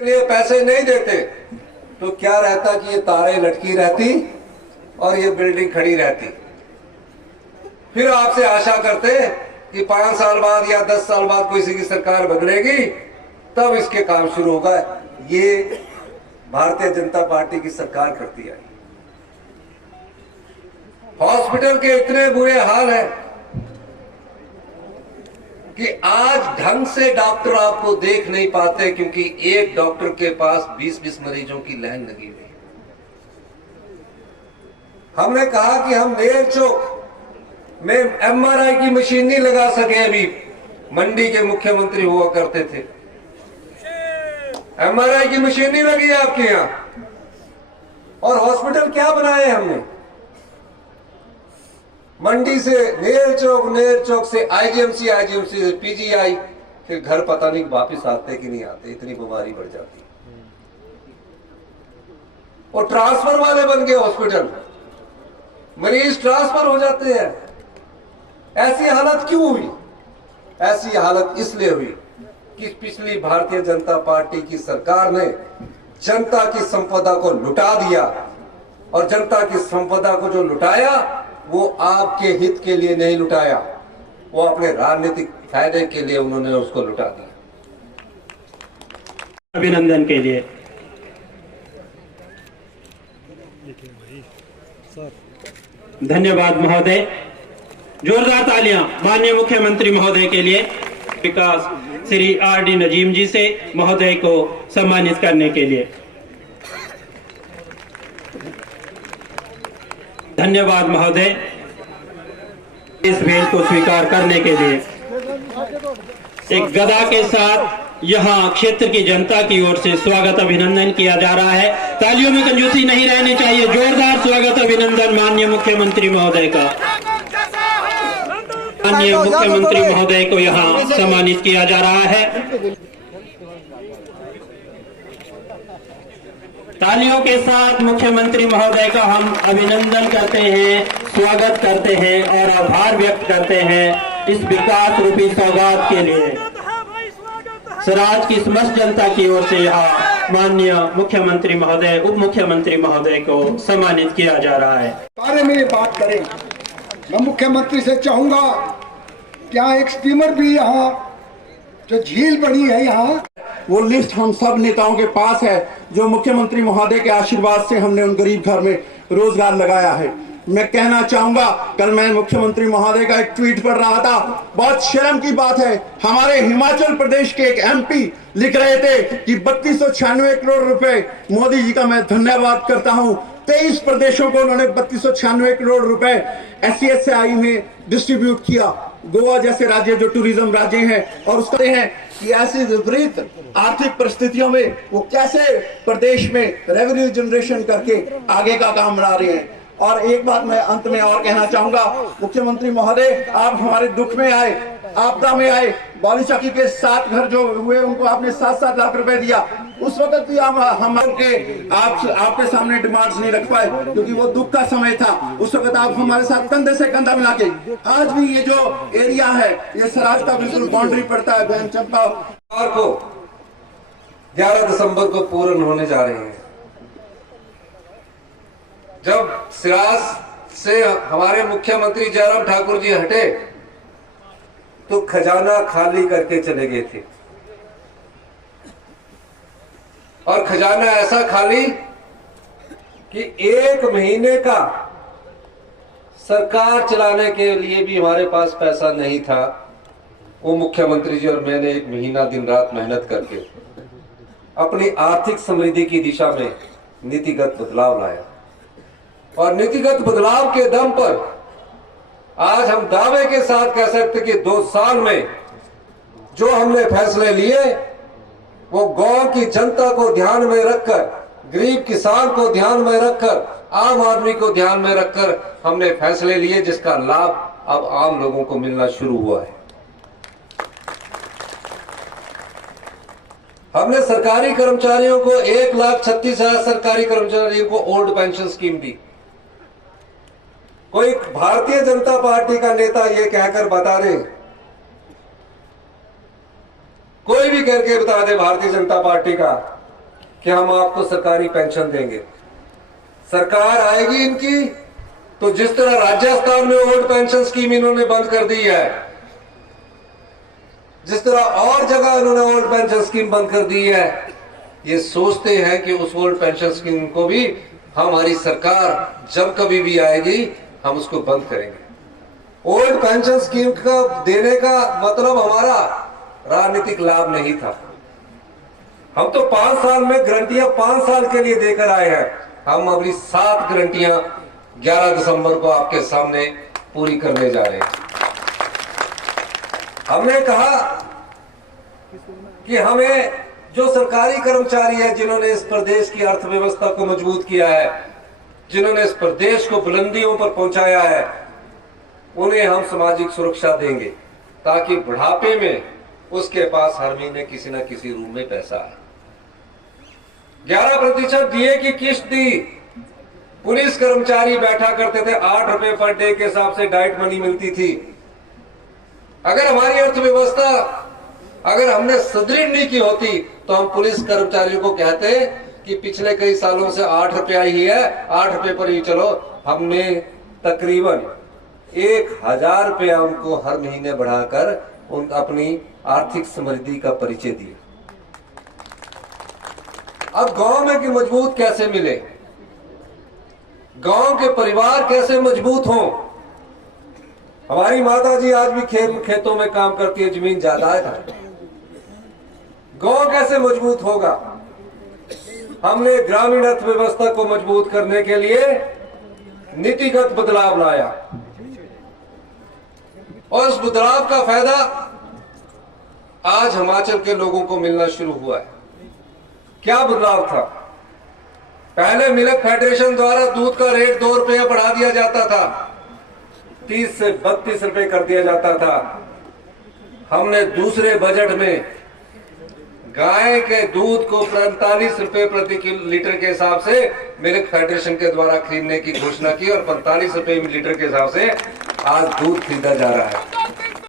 लिए पैसे नहीं देते तो क्या रहता कि ये तारें लटकी रहती और ये बिल्डिंग खड़ी रहती। फिर आपसे आशा करते कि 5 साल बाद या 10 साल बाद कोई की सरकार बदलेगी तब इसके काम शुरू होगा। ये भारतीय जनता पार्टी की सरकार करती है। हॉस्पिटल के इतने बुरे हाल हैं कि आज ढंग से डॉक्टर आपको देख नहीं पाते क्योंकि एक डॉक्टर के पास 20-20 मरीजों की लाइन लगी हुई है। हमने कहा कि हम नेर चौक में एमआरआई की मशीन नहीं लगा सके। अभी मंडी के मुख्यमंत्री हुआ करते थे, एमआरआई की मशीन नहीं लगी है आपके यहां। और हॉस्पिटल क्या बनाए हमने? मंडी से नेर चौक से आईजीएमसी से पीजीआई, फिर घर पता नहीं वापिस आते कि नहीं आते, इतनी बीमारी बढ़ जाती। और ट्रांसफर वाले बन गए हॉस्पिटल, मरीज ट्रांसफर हो जाते हैं। ऐसी हालत क्यों हुई? ऐसी हालत इसलिए हुई कि पिछली भारतीय जनता पार्टी की सरकार ने जनता की संपदा को लुटा दिया। और जनता की संपदा को जो लुटाया वो आपके हित के लिए नहीं लुटाया, वो अपने राजनीतिक फायदे के लिए उन्होंने उसको लुटा दिया। अभिनंदन के लिए धन्यवाद महोदय। जोरदार तालियां माननीय मुख्यमंत्री महोदय के लिए। विकास श्री आर.डी. नजीम जी से महोदय को सम्मानित करने के लिए धन्यवाद महोदय। इस भेंट को स्वीकार करने के लिए एक गदा के साथ यहाँ क्षेत्र की जनता की ओर से स्वागत अभिनंदन किया जा रहा है। तालियों में कंजूसी नहीं रहनी चाहिए। जोरदार स्वागत अभिनंदन माननीय मुख्यमंत्री महोदय का। माननीय मुख्यमंत्री महोदय को यहाँ सम्मानित किया जा रहा है। तालियों के साथ मुख्यमंत्री महोदय का हम अभिनंदन करते हैं, स्वागत करते हैं और आभार व्यक्त करते हैं इस विकास रूपी सौगात के लिए। स्वराज की समस्त जनता की ओर से यहाँ माननीय मुख्यमंत्री महोदय, उप मुख्यमंत्री महोदय को सम्मानित किया जा रहा है। बारे में ये बात करें, मैं मुख्यमंत्री से चाहूंगा कि यहाँ एक स्टीमर भी, यहाँ जो झील बनी है यहाँ, वो लिस्ट हम सब नेताओं के पास है जो मुख्यमंत्री महोदय के आशीर्वाद से हमने उन गरीब घर में रोजगार लगाया है। मैं कहना चाहूंगा, कल मैं मुख्यमंत्री महोदय का एक ट्वीट पढ़ रहा था, बहुत शर्म की बात है, हमारे हिमाचल प्रदेश के एक एमपी लिख रहे थे कि 3296 करोड़ रुपए मोदी जी का मैं धन्यवाद करता हूं। 23 प्रदेशों को उन्होंने 3296 करोड़ रुपए SCSI में डिस्ट्रीब्यूट किया। गोवा जैसे राज्य जो टूरिज्म राज्य हैं, और उसके हैं कि ऐसी विपरीत आर्थिक परिस्थितियों में वो कैसे प्रदेश में रेवेन्यू जनरेशन करके आगे का काम बना रहे हैं। और एक बात मैं अंत में और कहना चाहूंगा, मुख्यमंत्री महोदय आप हमारे दुख में आए, आपदा में आए। बाली चौकी के 7 घर जो हुए उनको आपने 7-7 लाख रुपए दिया। उस वक्त भी हम आपके सामने डिमांड्स नहीं रख पाए क्योंकि वो दुख का समय था। उस वक्त आप हमारे साथ कंधे से कंधा मिला के, आज भी ये जो एरिया है ये स्वराज का बिल्कुल बाउंड्री पड़ता है। बहन चंपा को 11 दिसंबर को पूर्ण होने जा रहे हैं। जब सिराज से हमारे मुख्यमंत्री जयराम ठाकुर जी हटे तो खजाना खाली करके चले गए थे। और खजाना ऐसा खाली कि 1 महीने का सरकार चलाने के लिए भी हमारे पास पैसा नहीं था। वो मुख्यमंत्री जी और मैंने 1 महीना दिन रात मेहनत करके अपनी आर्थिक समृद्धि की दिशा में नीतिगत बदलाव लाया। और नीतिगत बदलाव के दम पर आज हम दावे के साथ कह सकते कि 2 साल में जो हमने फैसले लिए वो गांव की जनता को ध्यान में रखकर, गरीब किसान को ध्यान में रखकर, आम आदमी को ध्यान में रखकर हमने फैसले लिए जिसका लाभ अब आम लोगों को मिलना शुरू हुआ है। हमने सरकारी कर्मचारियों को 1,36,000 सरकारी कर्मचारियों को ओल्ड पेंशन स्कीम दी। कोई भारतीय जनता पार्टी का नेता ये कहकर बता दे, कोई भी करके बता दे भारतीय जनता पार्टी का कि हम आपको सरकारी पेंशन देंगे। सरकार आएगी इनकी तो जिस तरह राजस्थान में ओल्ड पेंशन स्कीम इन्होंने बंद कर दी है, जिस तरह और जगह इन्होंने ओल्ड पेंशन स्कीम बंद कर दी है, ये सोचते हैं कि उस ओल्ड पेंशन स्कीम को भी हमारी सरकार जब कभी भी आएगी हम उसको बंद करेंगे। ओल्ड पेंशन स्कीम का देने का मतलब हमारा राजनीतिक लाभ नहीं था। हम तो 5 साल में गारंटियां 5 साल के लिए देकर आए हैं। हम अगली 7 गारंटियां 11 दिसंबर को आपके सामने पूरी करने जा रहे हैं। हमने कहा कि हमें जो सरकारी कर्मचारी है, जिन्होंने इस प्रदेश की अर्थव्यवस्था को मजबूत किया है, जिन्होंने इस प्रदेश को बुलंदियों पर पहुंचाया है, उन्हें हम सामाजिक सुरक्षा देंगे ताकि बुढ़ापे में उसके पास हर महीने किसी न किसी रूप में पैसा है। 11% डीए की किस्त दी। पुलिस कर्मचारी बैठा करते थे, 8 रुपए पर डे के हिसाब से डाइट मनी मिलती थी। अगर हमारी अर्थव्यवस्था अगर हमने सुदृढ़ नहीं की होती तो हम पुलिस कर्मचारियों को कहते कि पिछले कई सालों से 8 रुपया ही है, 8 रुपए पर ही चलो। हमने तकरीबन 1000 रुपया उनको हर महीने बढ़ाकर उन अपनी आर्थिक समृद्धि का परिचय दिया। अब गांव में कि मजबूत कैसे मिले, गांव के परिवार कैसे मजबूत हों। हमारी माता जी आज भी खेतों में काम करती है, जमीन ज्यादा है। गांव कैसे मजबूत होगा? हमने ग्रामीण अर्थव्यवस्था को मजबूत करने के लिए नीतिगत बदलाव लाया और उस बदलाव का फायदा आज हिमाचल के लोगों को मिलना शुरू हुआ है। क्या बदलाव था? पहले मिल्क फेडरेशन द्वारा दूध का रेट 2 रुपया बढ़ा दिया जाता था, 30 से 32 रुपए कर दिया जाता था। हमने दूसरे बजट में गाय के दूध को 45 रुपए प्रति लीटर के हिसाब से मिल्क फेडरेशन के द्वारा खरीदने की घोषणा की और 45 रुपए लीटर के हिसाब से आज दूध खरीदा जा रहा है।